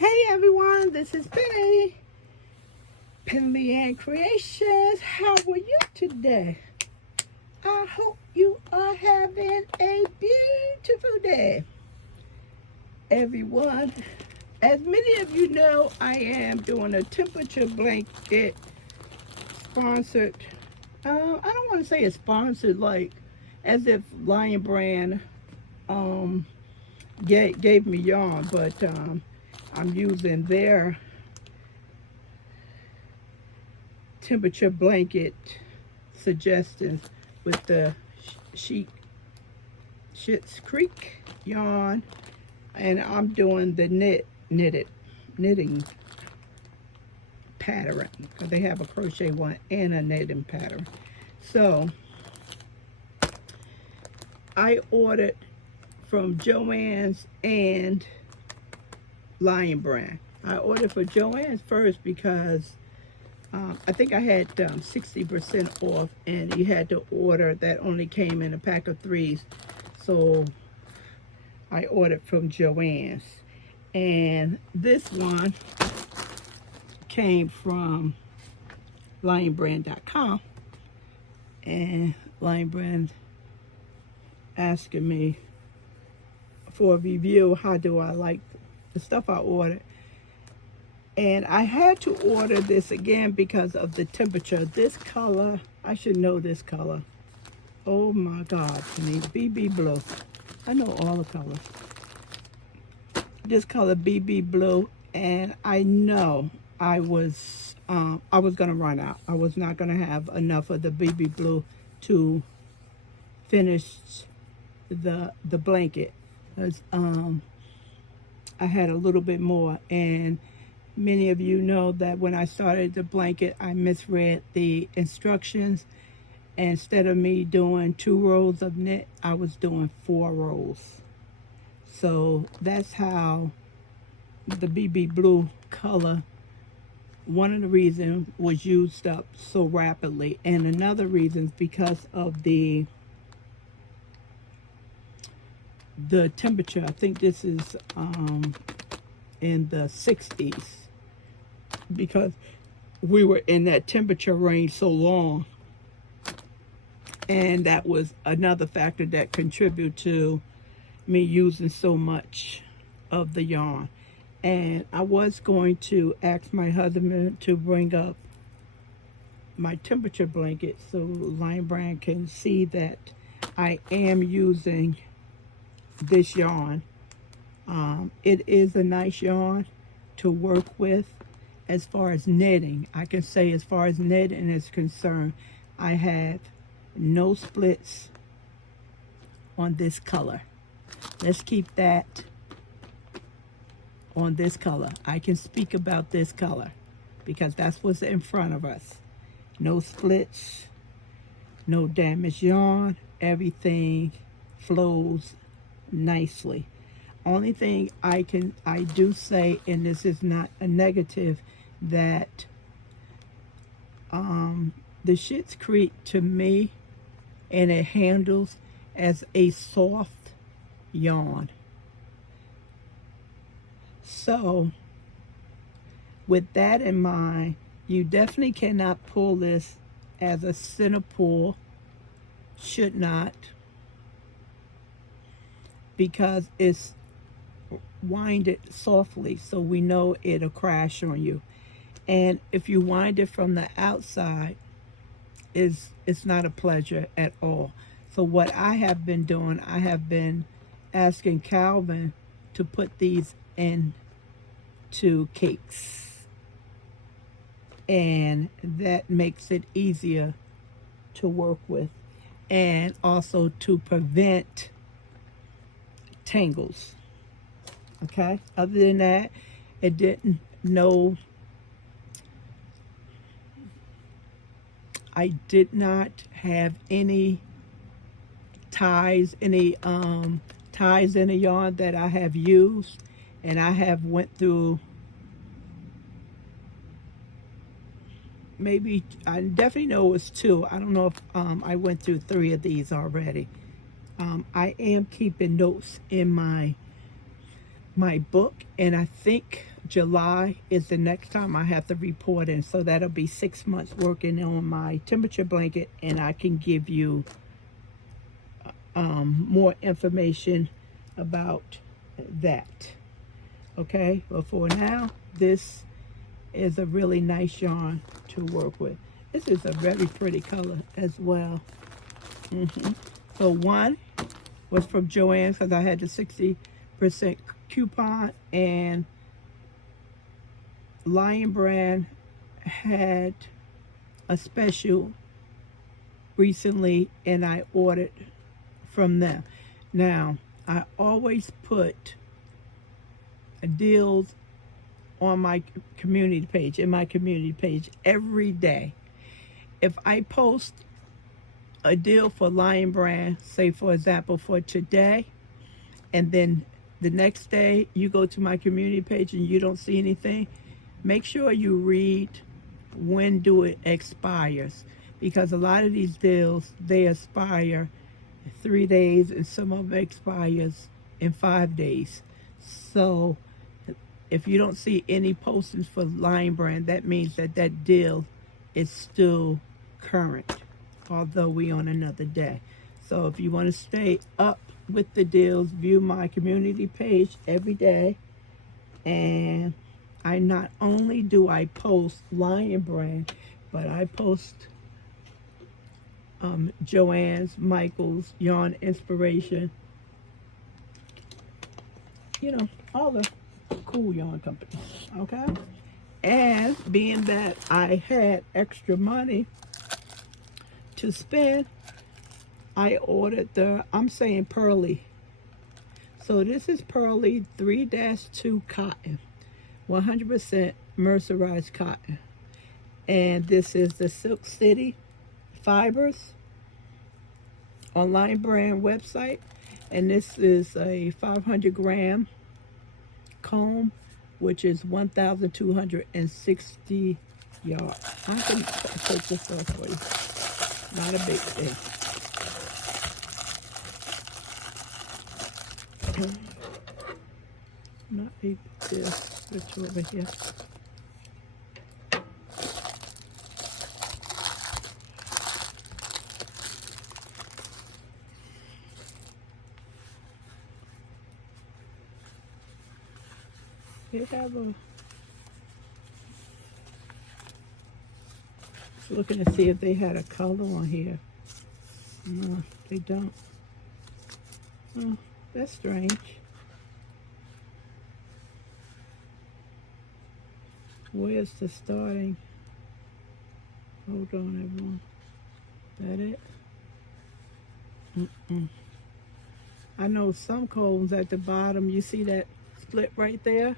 Hey everyone, this is Penley-Ann Creations. How are you today? I hope you are having a beautiful day. Everyone, as many of you know, I am doing a temperature blanket sponsored. I don't want to say it's sponsored like as if Lion Brand gave me yarn, but I'm using their temperature blanket suggestions with the Schitt's Creek yarn, and I'm doing the knitting pattern. They have a crochet one and a knitting pattern. So I ordered from Joann's and Lion Brand. I ordered for Joann's first because I think I had 60% off, and you had to order that only came in a pack of 3s. So I ordered from Joann's, and this one came from lionbrand.com, and Lion Brand asking me for a review. How do I like the stuff I ordered? And I had to order this again because of the temperature. This color, I should know this color. Oh my God, Bebe Blue. I know all the colors. This color, Bebe Blue, and I know I was gonna run out. I was not gonna have enough of the Bebe Blue to finish the blanket. Because I had a little bit more, and many of you know that when I started the blanket, I misread the instructions. Instead of me doing 2 rows of knit, I was doing 4 rows. So that's how the Bebe Blue color, one of the reasons, was used up so rapidly. And another reason is because of the temperature. I think this is in the 60s, because we were in that temperature range so long, and that was another factor that contributed to me using so much of the yarn. And I was going to ask my husband to bring up my temperature blanket so Lion Brand can see that I am using this yarn. It is a nice yarn to work with. As far as knitting, I can say as far as knitting is concerned, I have no splits on this color. Let's keep that on this color. I can speak about this color because that's what's in front of us. No splits, no damaged yarn. Everything flows nicely. Only thing I do say, and this is not a negative, that the Schitt's Creek, to me, and it handles as a soft yarn. So with that in mind, you definitely cannot pull this as a center pull. Should not, because it's winded softly, so we know it'll crash on you. And if you wind it from the outside, it's not a pleasure at all. So what I have been doing, I have been asking Calvin to put these into cakes, and that makes it easier to work with, and also to prevent tangles. Okay, other than that, it didn't know. I did not have any ties in the yarn that I have used, and I have went through maybe, I definitely know it was 2. I don't know if I went through 3 of these already. I am keeping notes in my book, and I think July is the next time I have to report in. So that'll be 6 months working on my temperature blanket, and I can give you more information about that. Okay, but for now, this is a really nice yarn to work with. This is a very pretty color as well. So one was from Joann's because I had the 60% coupon, and Lion Brand had a special recently, and I ordered from them. Now, I always put deals on my community page, in my community page every day. If I post a deal for Lion Brand, say for example for today, and then the next day you go to my community page and you don't see anything, make sure you read when do it expires, because a lot of these deals, they expire 3 days and some of them expires in 5 days. So if you don't see any postings for Lion Brand, that means that that deal is still current, although we on another day. So if you want to stay up with the deals, view my community page every day. And I not only do I post Lion Brand, but I post Joann's, Michael's, Yarn Inspiration, you know, all the cool yarn companies, okay? And being that I had extra money to spend, I ordered I'm saying Pearly. So this is Pearly 3-2 cotton, 100% mercerized cotton. And this is the Silk City fibers on Lion Brand website. And this is a 500 gram comb, which is 1,260 yards. I can take this off for you. Not a big thing. Not a big deal. Switch over here. They have a, just looking to see if they had a color on here. No, they don't. Oh, that's strange. Where's the starting? Hold on, everyone. That it? I know some combs at the bottom, you see that split right there?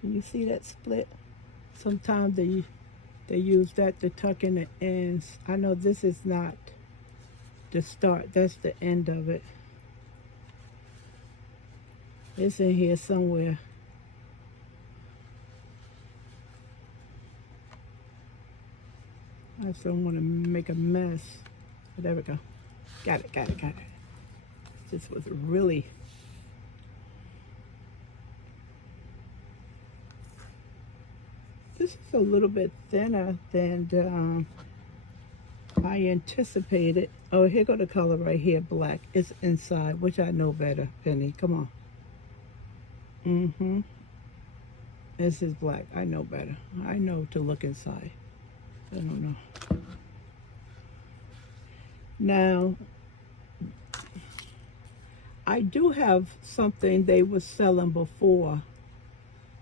Can you see that split? Sometimes they use that to tuck in the ends. I know this is not the start, that's the end of it. It's in here somewhere. I just don't want to make a mess. But there we go. Got it. This was really... This is a little bit thinner than I anticipated. Oh, here go the color right here, black. It's inside, which I know better, Penny. Come on. This is black. I know better. I know to look inside. I don't know. Now, I do have something they were selling before,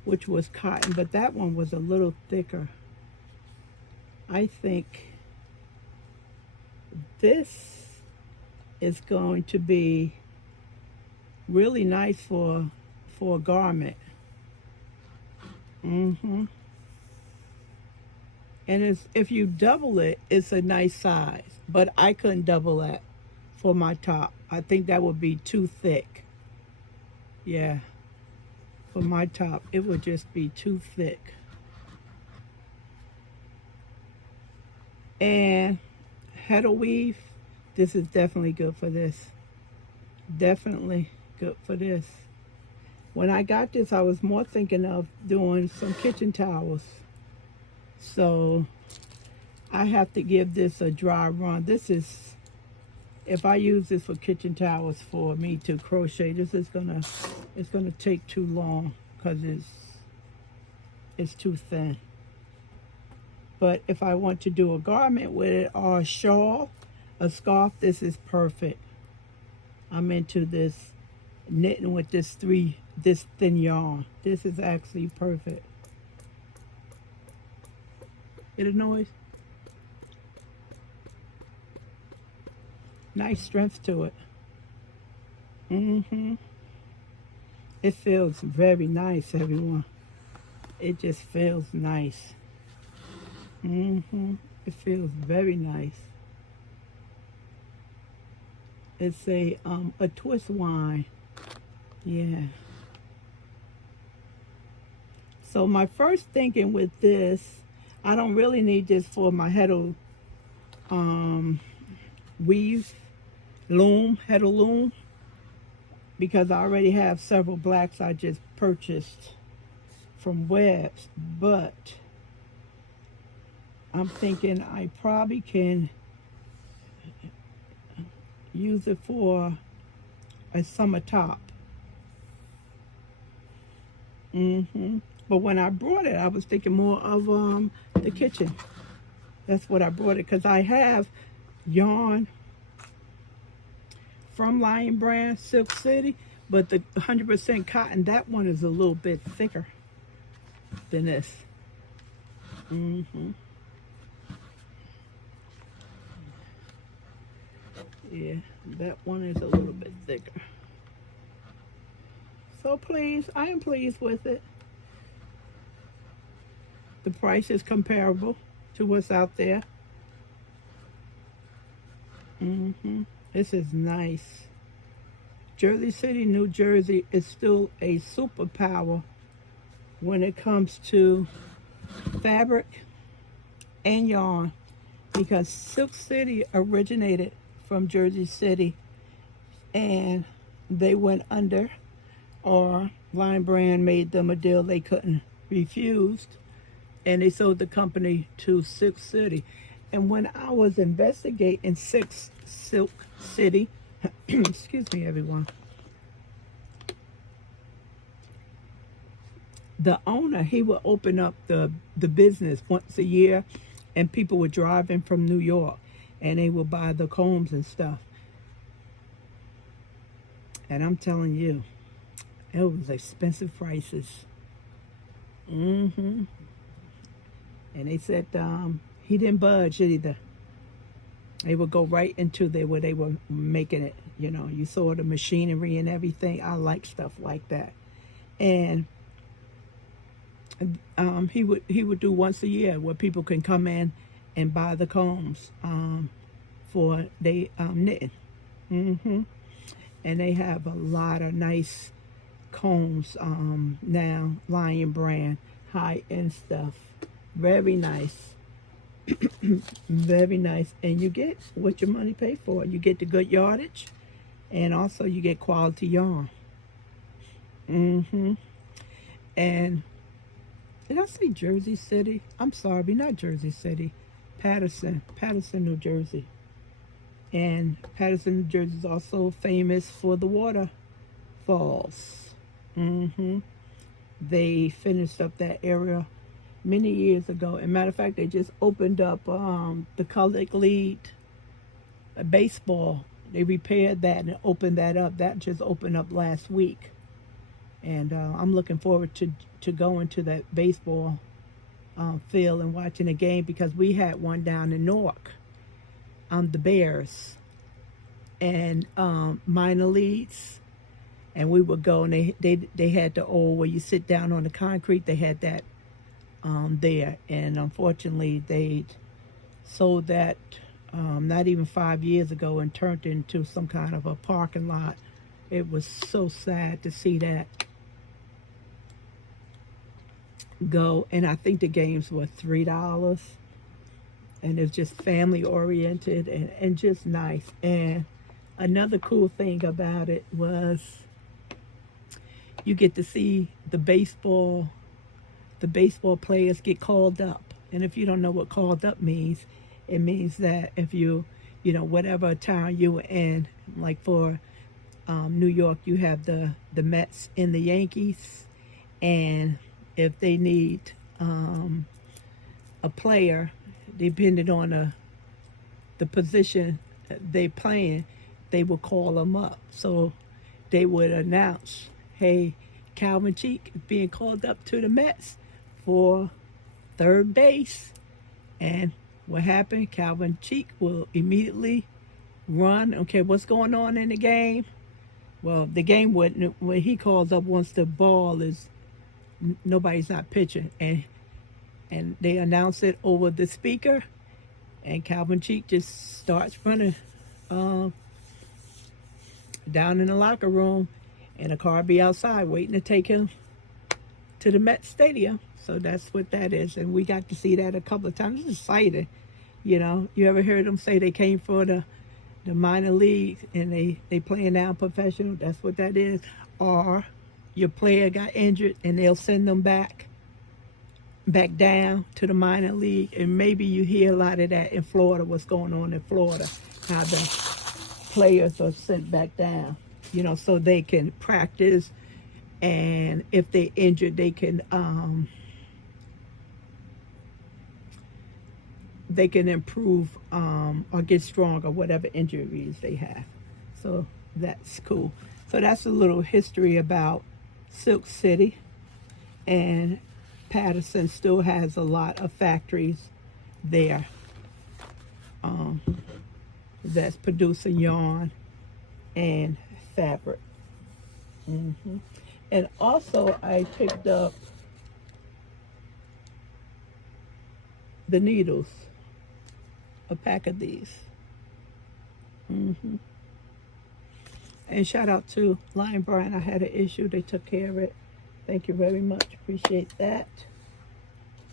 which was cotton, but that one was a little thicker. I think this is going to be really nice for a garment. And if you double it, it's a nice size. But I couldn't double that for my top. I think that would be too thick. Yeah. For my top, it would just be too thick. And header weave, this is definitely good for this. Definitely good for this. When I got this, I was more thinking of doing some kitchen towels. So I have to give this a dry run. This is, if I use this for kitchen towels for me to crochet, this is gonna, it's gonna take too long because it's too thin. But if I want to do a garment with it or a shawl, a scarf, this is perfect. I'm into this knitting with this thin yarn. This is actually perfect. Hear the noise? Nice strength to it. It feels very nice, everyone. It just feels nice. It feels very nice. It's a twist wine. Yeah. So my first thinking with this, I don't really need this for my heddle weave heddle loom, because I already have several blacks I just purchased from Webs, but I'm thinking I probably can use it for a summer top. But when I brought it, I was thinking more of the kitchen. That's what I brought it, because I have yarn from Lion Brand, Silk City, but the 100% cotton, that one is a little bit thicker than this. Yeah, that one is a little bit thicker. So please, I am pleased with it. The price is comparable to what's out there. This is nice. Jersey City, New Jersey is still a superpower when it comes to fabric and yarn, because Silk City originated from Jersey City and they went under, or Lion Brand made them a deal they couldn't refuse, and they sold the company to Silk City. And when I was investigating Silk City, excuse me, everyone, the owner, he would open up the business once a year, and people were driving from New York and they would buy the combs and stuff. And I'm telling you, it was expensive prices. And they said he didn't budge either. They would go right into where they were making it. You know, you saw the machinery and everything. I like stuff like that. And he would do once a year where people can come in and buy the combs for they knitting. And they have a lot of nice combs now, Lion Brand, high-end stuff. Very nice. Very nice. And you get what your money pay for. You get the good yardage, and also you get quality yarn. And did I say Jersey City? I'm sorry, not Jersey City. Patterson, New Jersey. And Patterson, New Jersey is also famous for the waterfalls. They finished up that area many years ago. As a matter of fact, they just opened up the Colored League baseball. They repaired that and opened that up. That just opened up last week. And I'm looking forward to going to that baseball field and watching a game, because we had one down in Newark, the Bears, and minor leagues. And we would go, and they had the old where you sit down on the concrete. They had that there, and unfortunately they sold that not even 5 years ago and turned it into some kind of a parking lot. It was so sad to see that go, and I think the games were $3, and it's just family oriented and just nice. And another cool thing about it was you get to see the baseball players get called up. And if you don't know what called up means, it means that if you know, whatever town you were in, like for New York, you have the Mets and the Yankees, and if they need a player, depending on the position they playing, they will call them up. So they would announce, hey, Calvin Cheek is being called up to the Mets for third base. And what happened? Calvin Cheek will immediately run. Okay, what's going on in the game? Well, the game wouldn't, when he calls up once the ball is, nobody's not pitching. And they announce it over the speaker, and Calvin Cheek just starts running down in the locker room, and a car be outside waiting to take him to the Met Stadium. So that's what that is, and we got to see that a couple of times. It's exciting, you know. You ever heard them say they came for the minor leagues and they playing now professional? That's what that is. Or your player got injured and they'll send them back down to the minor league. And maybe you hear a lot of that in Florida, what's going on in Florida, how the players are sent back down, you know, so they can practice, and if they're injured, they can improve or get stronger, whatever injuries they have. So that's cool. So that's a little history about Silk City. And Patterson still has a lot of factories there that's producing yarn and fabric. And also I picked up the needles, a pack of these. And shout out to Lion Brand. I had an issue, they took care of it. Thank you very much, appreciate that.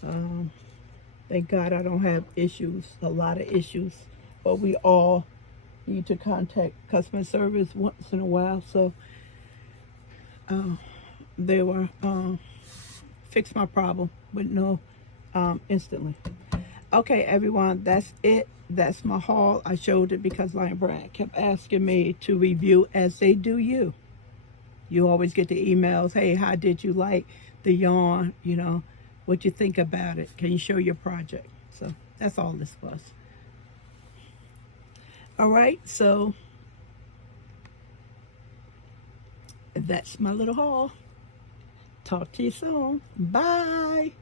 Thank God I don't have issues, a lot of issues, but we all need to contact customer service once in a while. So they were fix my problem with no instantly. Okay, everyone, that's it. That's my haul. I showed it because Lion Brand kept asking me to review, as they do you. You always get the emails, hey, how did you like the yarn? You know, what you think about it? Can you show your project? So that's all this was. All right, so that's my little haul. Talk to you soon. Bye.